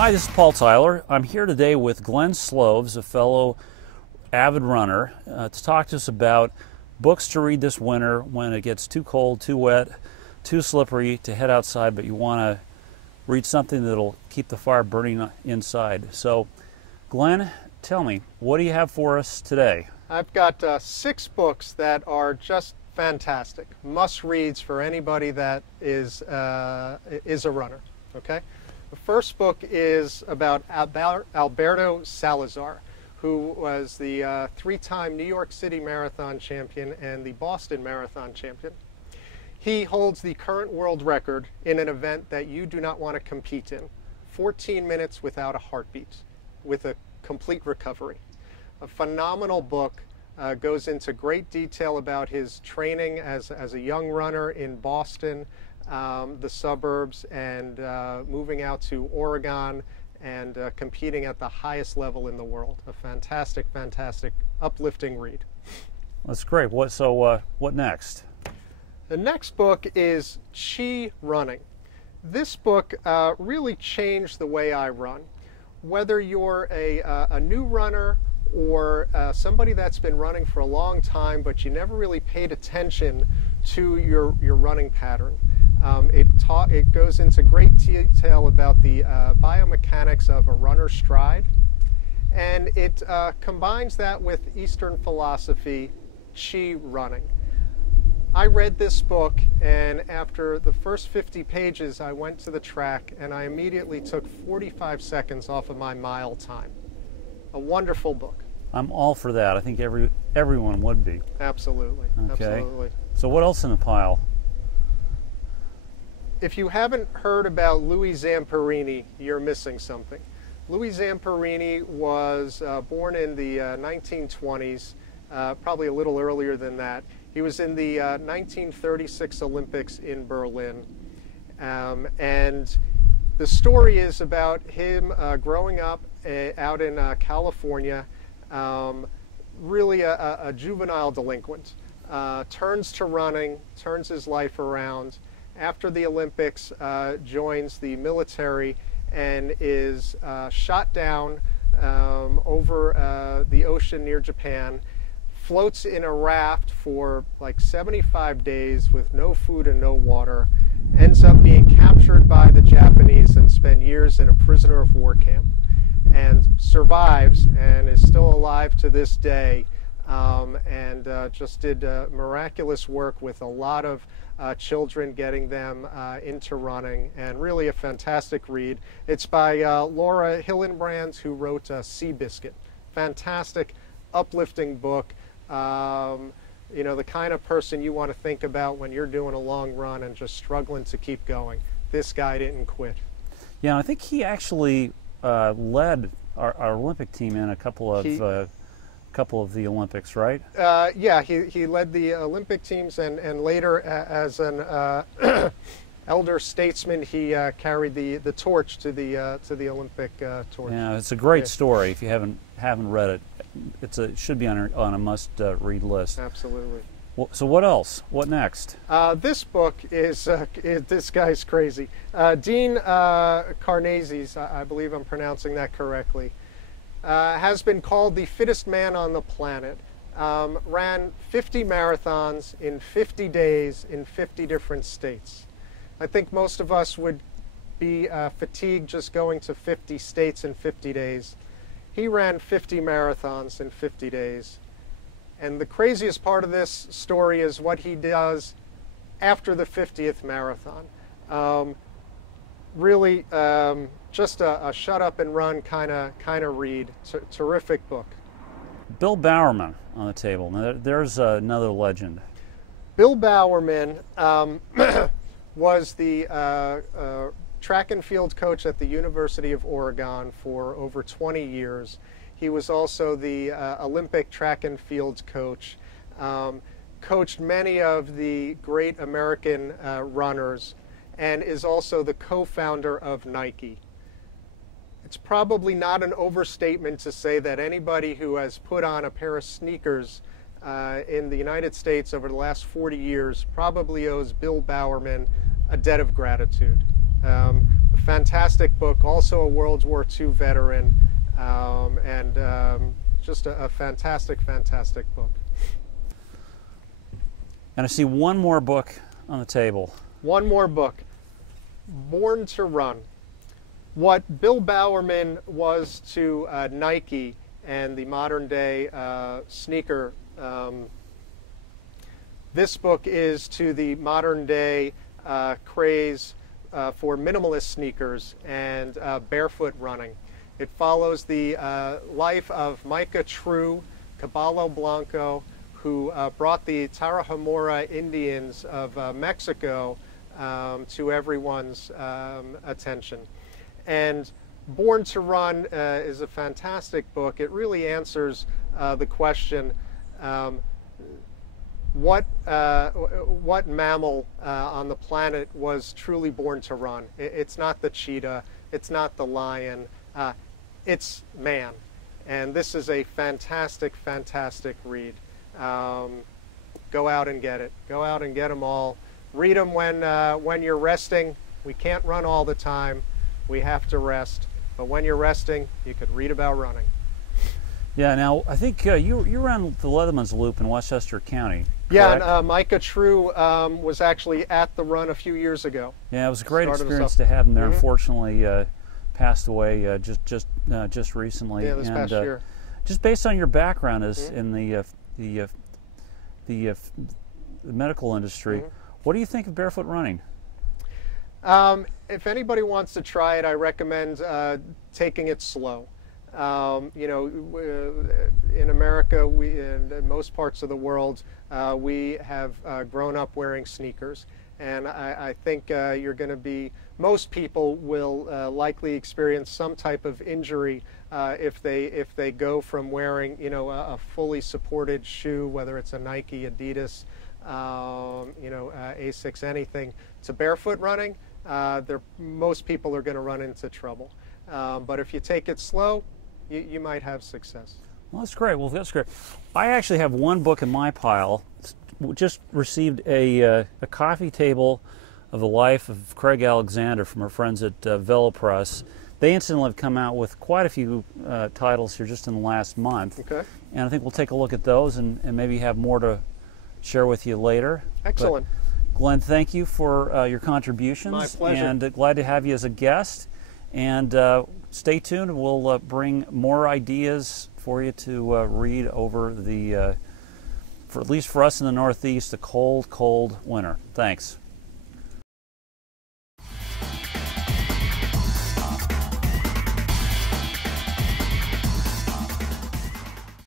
Hi, this is Paul Tyler. I'm here today with Glenn Sloves, a fellow avid runner, to talk to us about books to read this winter when it gets too cold, too wet, too slippery to head outside, but you want to read something that'll keep the fire burning inside. So, Glenn, tell me, what do you have for us today? I've got 6 books that are just fantastic, must-reads for anybody that is a runner, okay? The first book is about Alberto Salazar, who was the 3-time New York City Marathon champion and the Boston Marathon champion. He holds the current world record in an event that you do not want to compete in, 14 minutes without a heartbeat, with a complete recovery. A phenomenal book, goes into great detail about his training as a young runner in Boston, the suburbs, and moving out to Oregon and competing at the highest level in the world. A fantastic, fantastic, uplifting read. That's great. What next? The next book is Chi Running. This book really changed the way I run. Whether you're a new runner or somebody that's been running for a long time, but you never really paid attention to your running pattern. It goes into great detail about the biomechanics of a runner's stride, and it combines that with Eastern philosophy, Chi running. I read this book, and after the first 50 pages, I went to the track, and I immediately took 45 seconds off of my mile time. A wonderful book. I'm all for that. I think everyone would be. Absolutely. Okay. Absolutely. So what else in the pile? If you haven't heard about Louis Zamperini, you're missing something. Louis Zamperini was born in the 1920s, probably a little earlier than that. He was in the 1936 Olympics in Berlin. And the story is about him growing up out in California, really a juvenile delinquent. Turns to running, turns his life around. After the Olympics, joins the military and is shot down over the ocean near Japan, floats in a raft for like 75 days with no food and no water, ends up being captured by the Japanese and spend years in a prisoner of war camp, and survives and is still alive to this day, and just did miraculous work with a lot of children, getting them into running, and really a fantastic read. It's by Laura Hillenbrand, who wrote Seabiscuit. Fantastic, uplifting book. You know, the kind of person you want to think about when you're doing a long run and just struggling to keep going. This guy didn't quit. Yeah, I think he actually led our Olympic team in a couple of the Olympics, right? Yeah, he led the Olympic teams, and later as an elder statesman, he carried the torch to the Olympic torch. Yeah, it's a great story. If you haven't read it, it should be on a must-read list. Absolutely. Well, so what else? What next? This book is this guy's crazy. Dean Karnazes, I believe I'm pronouncing that correctly, has been called the fittest man on the planet. Ran 50 marathons in 50 days in 50 different states. I think most of us would be fatigued just going to 50 states in 50 days. He ran 50 marathons in 50 days. And the craziest part of this story is what he does after the 50th marathon. Really, just a shut up and run kind of read. Terrific book. Bill Bowerman on the table. Now, there's another legend. Bill Bowerman was the track and field coach at the University of Oregon for over 20 years. He was also the Olympic track and field coach. Coached many of the great American runners, and is also the co-founder of Nike. It's probably not an overstatement to say that anybody who has put on a pair of sneakers in the United States over the last 40 years probably owes Bill Bowerman a debt of gratitude. fantastic book, also a World War II veteran, just a fantastic, fantastic book. And I see one more book on the table. One more book, Born to Run. What Bill Bowerman was to Nike and the modern day sneaker, this book is to the modern day craze for minimalist sneakers and barefoot running. It follows the life of Micah True, Caballo Blanco, who brought the Tarahumara Indians of Mexico to everyone's attention. And Born to Run is a fantastic book. It really answers the question, what mammal on the planet was truly born to run? It's not the cheetah, it's not the lion, it's man. And this is a fantastic, fantastic read. Go out and get it. Go out and get them all. Read them when you're resting. We can't run all the time. We have to rest. But when you're resting, you could read about running. Yeah, now I think you ran the Leatherman's Loop in Westchester County. Yeah, and Micah True was actually at the run a few years ago. Yeah, it was a great experience to have him there. Unfortunately, passed away just recently. Yeah, this past year. Just based on your background as in the medical industry, what do you think of barefoot running? If anybody wants to try it, I recommend taking it slow. You know, in America, in most parts of the world, we have grown up wearing sneakers, and I think you're going to be, most people will likely experience some type of injury if they go from wearing, you know, a fully supported shoe, whether it's a Nike, Adidas, you know, Asics, anything, to barefoot running. Most people are going to run into trouble. But if you take it slow, you might have success. Well, that's great. Well, that's great. I actually have one book in my pile. Just received a coffee table of the life of Craig Alexander from our friends at Velo Press. They incidentally have come out with quite a few titles here just in the last month. Okay. And I think we'll take a look at those and maybe have more to share with you later. Excellent. But Glenn, thank you for your contributions. My pleasure. And glad to have you as a guest. And stay tuned. We'll bring more ideas for you to read over the, for at least for us in the Northeast, the cold, cold winter. Thanks.